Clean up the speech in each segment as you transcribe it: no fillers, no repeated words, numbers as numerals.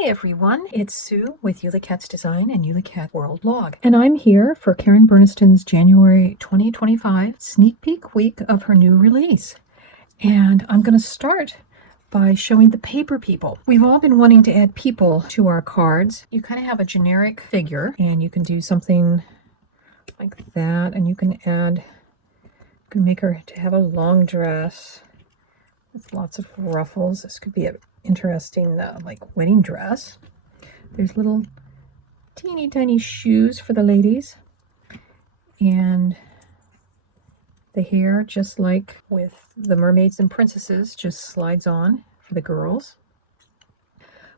Hi everyone, it's Sue with Ully Cat's Design and Ully Cat World Log. And I'm here for Karen Burniston's January 2025 sneak peek week of her new release. And I'm going to start by showing the paper people. We've all been wanting to add people to our cards. You kind of have a generic figure and you can do something like that, and you can make her to have a long dress with lots of ruffles. This could be an interesting like wedding dress. There's little teeny tiny shoes for the ladies, and the hair, just like with the mermaids and princesses, just slides on for the girls.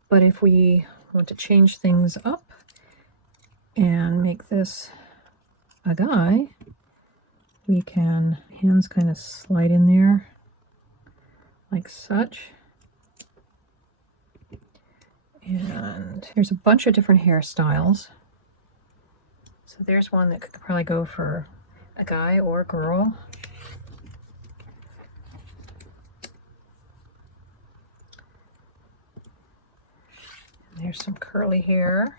But if we want to change things up and make this a guy, we can, hands kind of slide in there like such. And there's a bunch of different hairstyles. So there's one that could probably go for a guy or a girl. And there's some curly hair.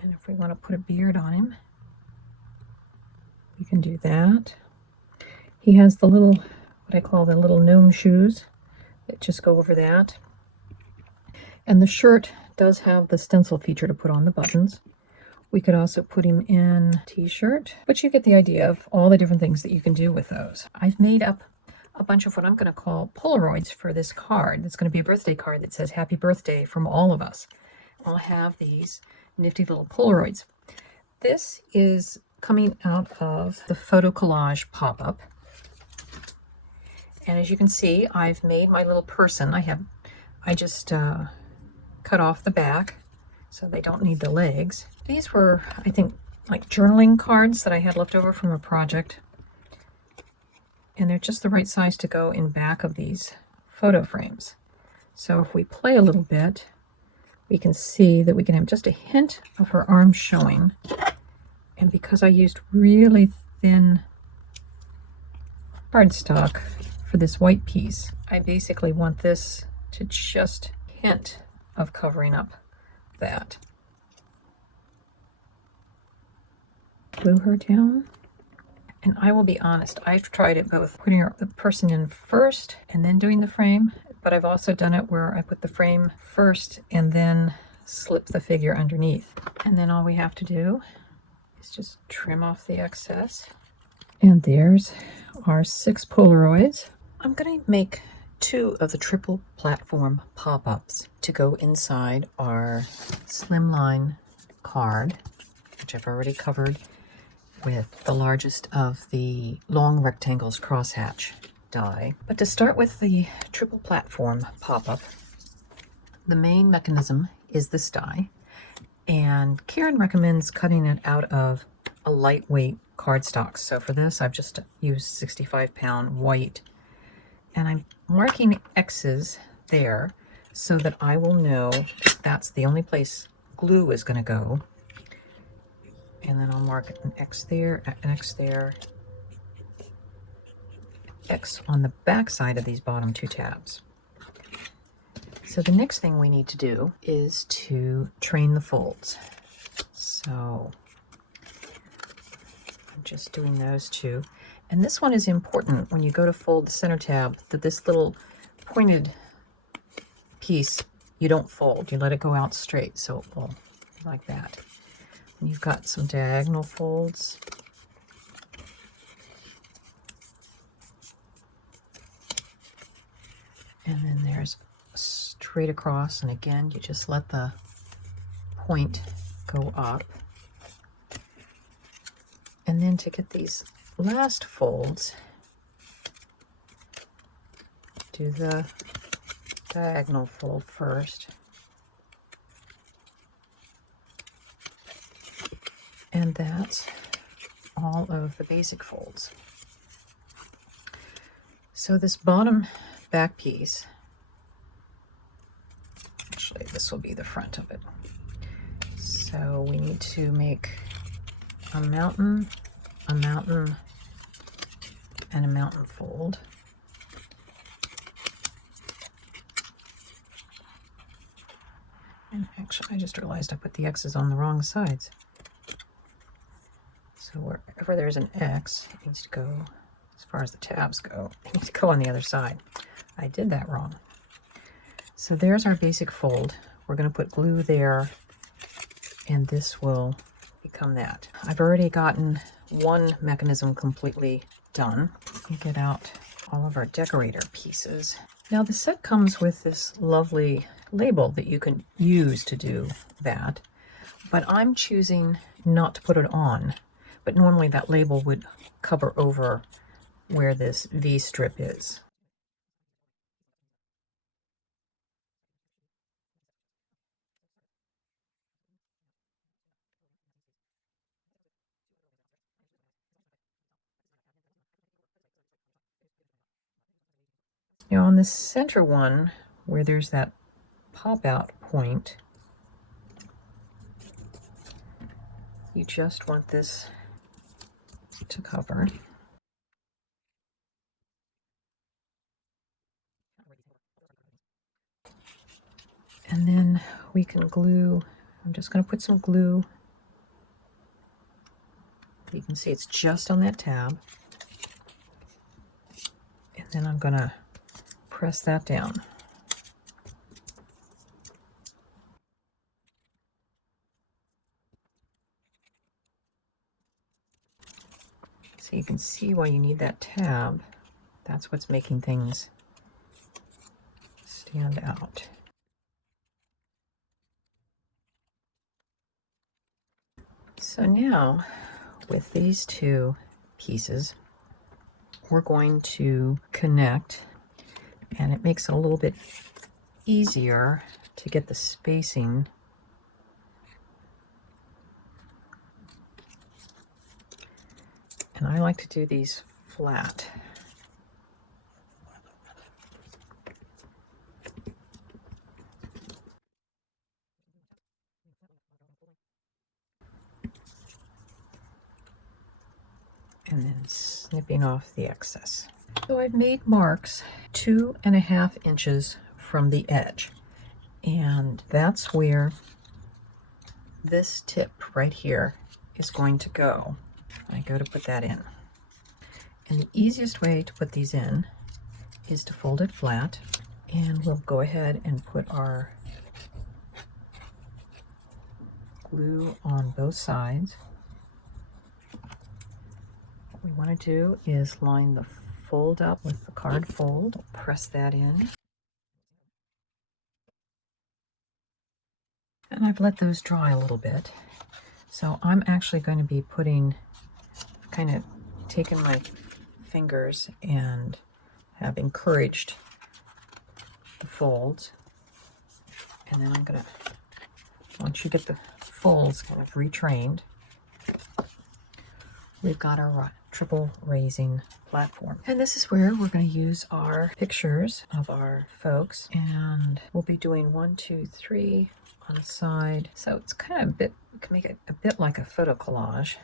And if we want to put a beard on him, we can do that. He has the little, what I call the little gnome shoes that just go over that. And the shirt does have the stencil feature to put on the buttons. We could also put him in a t-shirt, but you get the idea of all the different things that you can do with those. I've made up a bunch of what I'm going to call Polaroids for this card. It's going to be a birthday card that says happy birthday from all of us. I'll have these nifty little Polaroids. This is coming out of the photo collage pop-up. And as you can see, I've made my little person. I just cut off the back so they don't need the legs. These were, I think, like journaling cards that I had left over from a project. And they're just the right size to go in back of these photo frames. So if we play a little bit, we can see that we can have just a hint of her arm showing. And because I used really thin cardstock for this white piece, I basically want this to just hint of covering up that. Glue her down. And I will be honest, I've tried it both, putting the person in first and then doing the frame, but I've also done it where I put the frame first and then slip the figure underneath. And then all we have to do is just trim off the excess. And there's our 6 Polaroids. I'm going to make 2 of the triple platform pop-ups to go inside our slimline card, which I've already covered with the largest of the long rectangles crosshatch die. But to start with the triple platform pop-up, the main mechanism is this die, and Karen recommends cutting it out of a lightweight cardstock. So for this, I've just used 65-pound white, and I'm marking X's there so that I will know that that's the only place glue is going to go. And then I'll mark an X there, an X there, X on the back side of these bottom 2 tabs. So the next thing we need to do is to train the folds. So I'm just doing those 2. And this one is important when you go to fold the center tab, that this little pointed piece, you don't fold, you let it go out straight, so it will be like that. And you've got some diagonal folds. And then there's straight across, and again, you just let the point go up. And then to get these last folds, do the diagonal fold first. And that's all of the basic folds. So this bottom back piece, actually this will be the front of it. So we need to make a mountain, and a mountain fold. And actually, I just realized I put the X's on the wrong sides. So wherever there's an X, it needs to go, as far as the tabs go, it needs to go on the other side. I did that wrong. So there's our basic fold. We're going to put glue there, and this will become that. I've already gotten one mechanism completely done. We get out all of our decorator pieces. Now the set comes with this lovely label that you can use to do that, but I'm choosing not to put it on. But normally that label would cover over where this V strip is. Now on the center one, where there's that pop-out point, you just want this to cover. And then we can glue, I'm just going to put some glue. You can see it's just on that tab. And then I'm going to press that down. So you can see why you need that tab. That's what's making things stand out. So now, with these two pieces, we're going to connect, and it makes it a little bit easier to get the spacing. And I like to do these flat. And then snipping off the excess. So I've made marks 2.5 inches from the edge, and that's where this tip right here is going to go. I go to put that in. And the easiest way to put these in is to fold it flat, and we'll go ahead and put our glue on both sides. What we want to do is line the fold up with the card fold, press that in. And I've let those dry a little bit. So I'm actually going to be kind of taking my fingers and have encouraged the folds. And then I'm going to, once you get the folds kind of retrained, we've got our triple raising platform. And this is where we're going to use our pictures of our folks. And we'll be doing 1, 2, 3 on the side. So it's kind of you can make it a bit like a photo collage.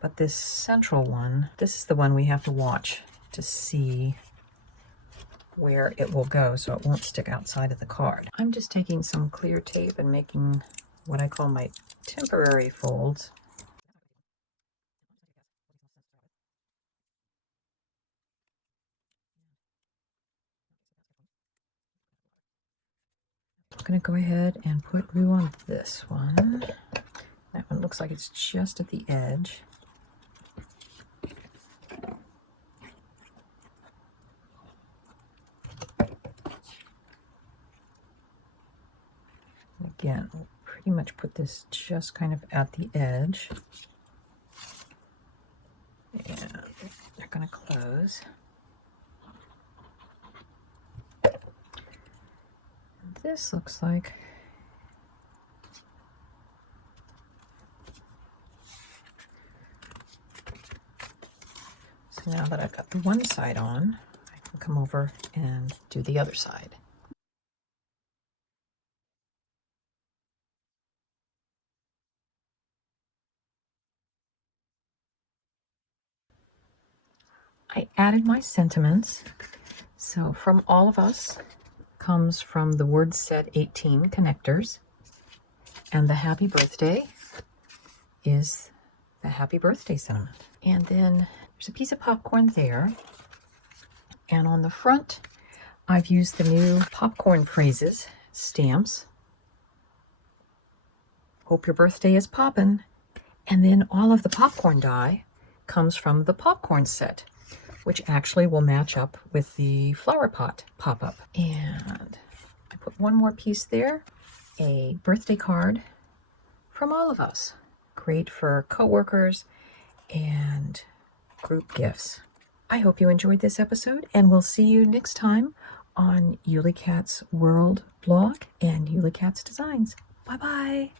But this central one, this is the one we have to watch to see where it will go so it won't stick outside of the card. I'm just taking some clear tape and making what I call my temporary folds. I'm going to go ahead and put glue on this one. That one looks like it's just at the edge. Again, we'll pretty much put this just kind of at the edge. And they're going to close. This looks like so now that I've got the one side on, I can come over and do the other side. I added my sentiments. So from all of us, comes from the word set 18 connectors, and the happy birthday is the happy birthday sentiment. And then there's a piece of popcorn there, and on the front I've used the new popcorn phrases stamps. Hope your birthday is poppin'. And then all of the popcorn die comes from the popcorn set, which actually will match up with the flower pot pop-up. And I put one more piece there, a birthday card from all of us. Great for coworkers and group gifts. I hope you enjoyed this episode, and we'll see you next time on Ully Cat's World blog and Ully Cat's Designs. Bye-bye.